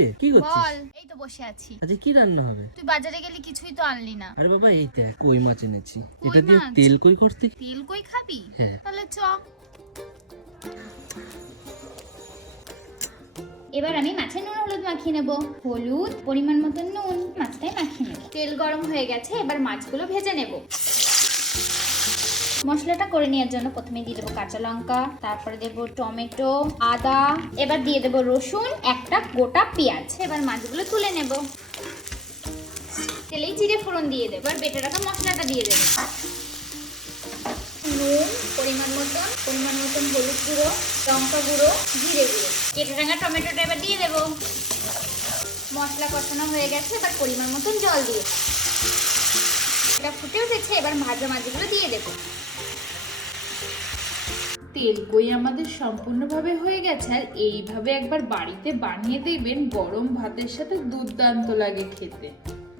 রে কি করছিস? বল। এই তো বসে আছি। আজকে কি রান্না হবে? তুই বাজারে গেলি কিছুই তো আনলি না। আরে বাবা এই দেখ কই মাছ এনেছি, কই এটা দিয়ে মাছ? তেল কই করতে। তেল কই খাবি? হ্যাঁ। তাহলে চ। এবার আমি মাছের নুন হলুদ মাখিয়ে নেব। হলুদ, পরিমাণ মতো নুন, মাছটাই মাখিয়ে নেব। তেল গরম হয়ে গেছে, এবার মাছগুলো ভেজে নেব। মশলাটা করে নেওয়ার জন্য প্রথমে দিয়ে দেবো কাঁচা লঙ্কা, তারপরে দেবো টমেটো, আদা, এবার দিয়ে দেবো রসুন, একটা গোটা পেঁয়াজ। এবার মাছগুলো তুলে নেব। তেলেই জিরে ফোড়ন দিয়ে দেবো। এবার বেটে রাখা মশলাটা দিয়ে দেবো। নুন পরিমাণ মতন হলুদ গুঁড়ো, লঙ্কা গুঁড়ো, জিরে গুঁড়ো, কেটে রাখা টমেটোটা এবার দিয়ে দেবো। মশলা কষানো হয়ে গেছে, এবার পরিমাণ মতন জল দিয়ে এটা ফুটে উঠেছে। এবার ভাজা মাছগুলো দিয়ে দেবো। তেল কই আমাদের সম্পূর্ণভাবে হয়ে গেছে। আর এইভাবে একবার বাড়িতে বানিয়ে দেখবেন, গরম ভাতের সাথে দুর্দান্ত লাগে খেতে।